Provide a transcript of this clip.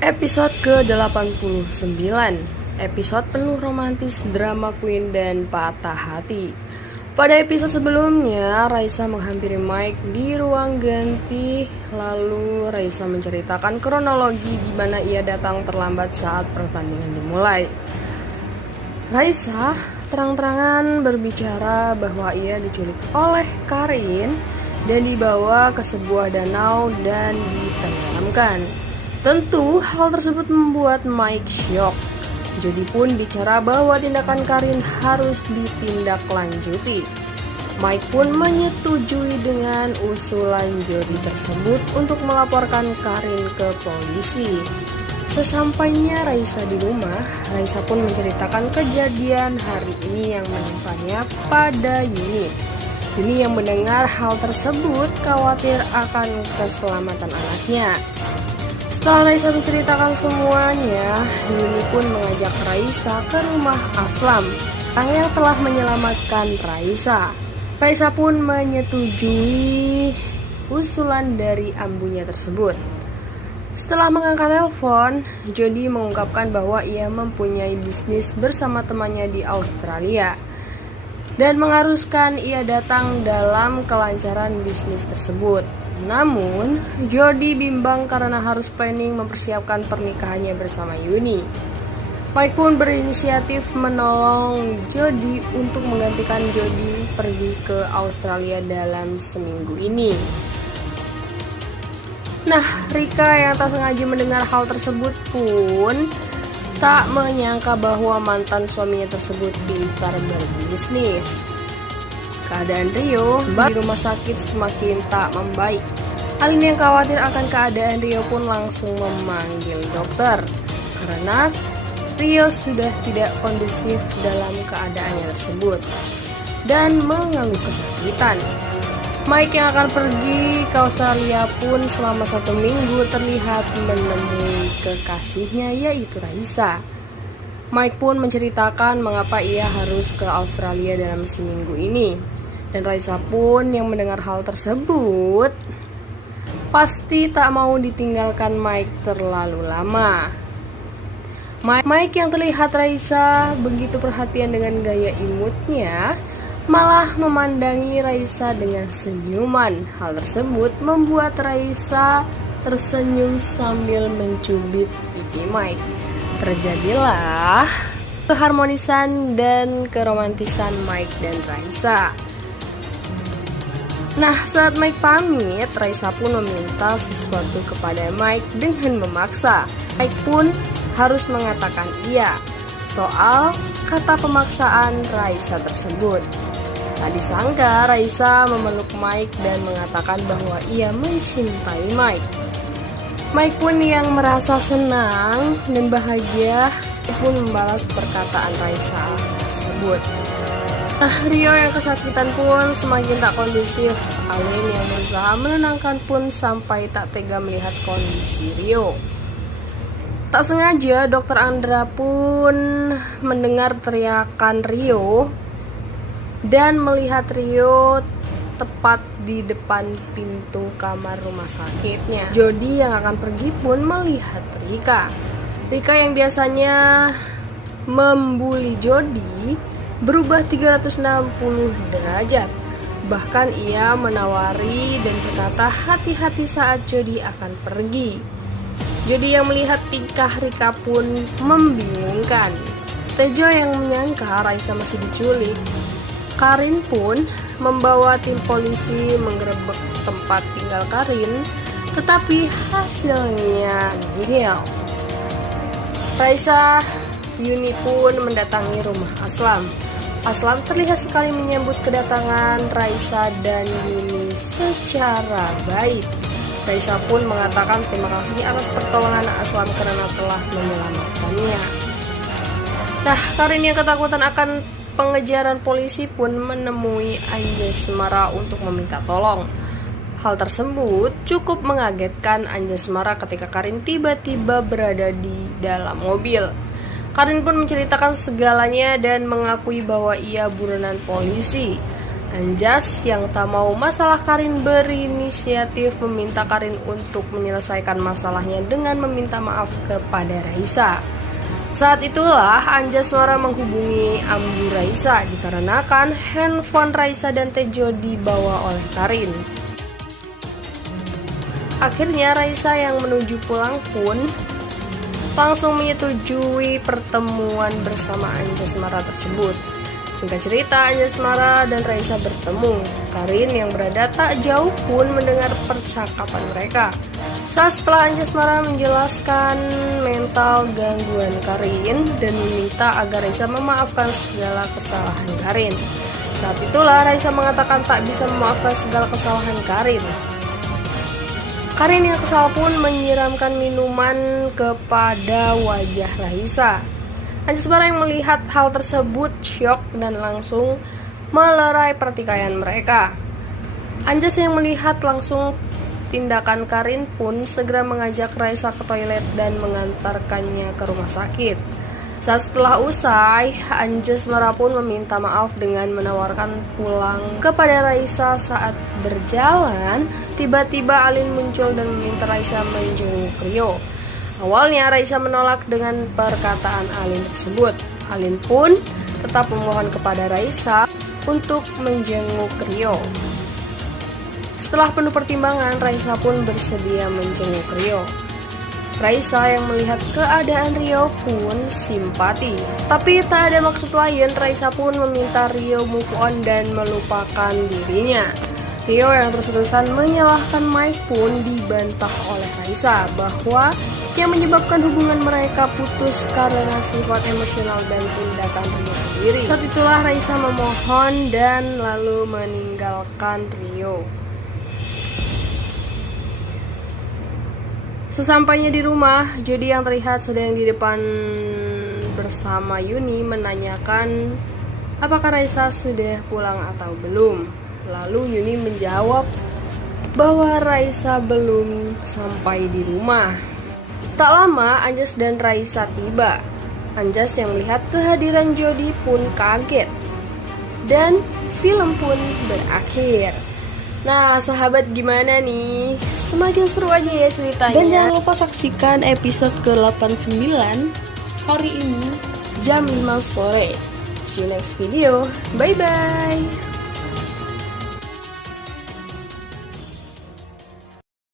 Episode ke-89, episode penuh romantis drama Queen dan patah hati. Pada episode sebelumnya, Raisa menghampiri Mike di ruang ganti. Lalu Raisa menceritakan kronologi di mana ia datang terlambat saat pertandingan dimulai. Raisa terang-terangan berbicara bahwa ia diculik oleh Karin dan dibawa ke sebuah danau dan ditenggelamkan. Tentu hal tersebut membuat Mike syok. Jody pun bicara bahwa tindakan Karin harus ditindaklanjuti. Mike pun menyetujui dengan usulan Jody tersebut untuk melaporkan Karin ke polisi. Sesampainya Raisa di rumah, Raisa pun menceritakan kejadian hari ini yang menimpanya pada Yuni. Yuni yang mendengar hal tersebut khawatir akan keselamatan anaknya. Setelah Raisa menceritakan semuanya, Yuni pun mengajak Raisa ke rumah Aslam yang telah menyelamatkan Raisa. Raisa pun menyetujui usulan dari ambunya tersebut. Setelah mengangkat telepon, Jody mengungkapkan bahwa ia mempunyai bisnis bersama temannya di Australia dan mengharuskan ia datang dalam kelancaran bisnis tersebut. Namun, Jody bimbang karena harus planning mempersiapkan pernikahannya bersama Yuni. Mike pun berinisiatif menolong Jody untuk menggantikan Jody pergi ke Australia dalam seminggu ini. Nah, Rika yang tak sengaja mendengar hal tersebut pun tak menyangka bahwa mantan suaminya tersebut pintar berbisnis. Keadaan Rio di rumah sakit semakin tak membaik. Alin yang khawatir akan keadaan Rio pun langsung memanggil dokter karena Rio sudah tidak kondusif dalam keadaannya tersebut dan mengalami kesakitan. Mike yang akan pergi ke Australia pun selama 1 minggu terlihat menemui kekasihnya yaitu Raisa. Mike pun menceritakan mengapa ia harus ke Australia dalam seminggu ini. Dan Raisa pun yang mendengar hal tersebut pasti tak mau ditinggalkan Mike terlalu lama. Mike yang terlihat Raisa begitu perhatian dengan gaya imutnya malah memandangi Raisa dengan senyuman. Hal tersebut membuat Raisa tersenyum sambil mencubit pipi Mike. Terjadilah keharmonisan dan keromantisan Mike dan Raisa. Nah, saat Mike pamit, Raisa pun meminta sesuatu kepada Mike dengan memaksa. Mike pun harus mengatakan iya soal kata pemaksaan Raisa tersebut. Tak disangka Raisa memeluk Mike dan mengatakan bahwa ia mencintai Mike. Mike pun yang merasa senang dan bahagia pun membalas perkataan Raisa tersebut. Nah, Rio yang kesakitan pun semakin tak kondusif. Alin yang berusaha menenangkan pun sampai tak tega melihat kondisi Rio. Tak sengaja Dr. Andra pun mendengar teriakan Rio dan melihat Rio tepat di depan pintu kamar rumah sakitnya. Jody yang akan pergi pun melihat Rika. Rika yang biasanya membuli Jody berubah 360 derajat. Bahkan ia menawari dan berkata hati-hati saat Jody akan pergi. Jody yang melihat tingkah Rika pun membingungkan. Tejo yang menyangka Raisa masih diculik. Karin pun membawa tim polisi menggerebek tempat tinggal Karin, tetapi hasilnya nihil. Raisa, Yuni pun mendatangi rumah Aslam. Aslam terlihat sekali menyambut kedatangan Raisa dan Yuni secara baik. Raisa pun mengatakan terima kasih atas pertolongan Aslam karena telah menyelamatkannya. Nah, Karin yang ketakutan akan pengejaran polisi pun menemui Anjasmara untuk meminta tolong. Hal tersebut cukup mengagetkan Anjasmara ketika Karin tiba-tiba berada di dalam mobil. Karin pun menceritakan segalanya dan mengakui bahwa ia buronan polisi. Anjas yang tak mau masalah Karin berinisiatif meminta Karin untuk menyelesaikan masalahnya dengan meminta maaf kepada Raisa. Saat itulah Anjas Mara menghubungi Ambu Raisa dikarenakan handphone Raisa dan Tejo dibawa oleh Karin. Akhirnya Raisa yang menuju pulang pun langsung menyetujui pertemuan bersama Anjas Mara tersebut. Singkat cerita, Anjas Mara dan Raisa bertemu. Karin yang berada tak jauh pun mendengar percakapan mereka. Setelah Anjas Mara menjelaskan mental gangguan Karin dan meminta agar Raisa memaafkan segala kesalahan Karin. Saat itulah Raisa mengatakan tak bisa memaafkan segala kesalahan Karin. Karin yang kesal pun menyiramkan minuman kepada wajah Raisa. Anjas Mara yang melihat hal tersebut syok dan langsung melerai pertikaian mereka. Anjas yang melihat langsung tindakan Karin pun segera mengajak Raisa ke toilet dan mengantarkannya ke rumah sakit. Setelah usai, Anjas Mara pun meminta maaf dengan menawarkan pulang kepada Raisa. Saat berjalan, tiba-tiba Alin muncul dan meminta Raisa menjenguk Rio. Awalnya Raisa menolak dengan perkataan Alin tersebut. Alin pun tetap memohon kepada Raisa untuk menjenguk Rio. Setelah penuh pertimbangan, Raisa pun bersedia menjenguk Rio. Raisa yang melihat keadaan Rio pun simpati. Tapi tak ada maksud lain, Raisa pun meminta Rio move on dan melupakan dirinya. Rio yang terus-terusan menyalahkan Mike pun dibantah oleh Raisa bahwa yang menyebabkan hubungan mereka putus karena sifat emosional dan tindakan Rio sendiri. Saat itulah Raisa memohon dan lalu meninggalkan Rio. Sesampainya di rumah, Jody yang terlihat sedang di depan bersama Yuni menanyakan apakah Raisa sudah pulang atau belum. Lalu Yuni menjawab bahwa Raisa belum sampai di rumah. Tak lama Anjas dan Raisa tiba. Anjas yang melihat kehadiran Jody pun kaget. Dan film pun berakhir. Nah sahabat, gimana nih? Semakin seru aja ya ceritanya. Dan jangan lupa saksikan episode ke-89 hari ini jam 5 sore. See you next video. Bye bye.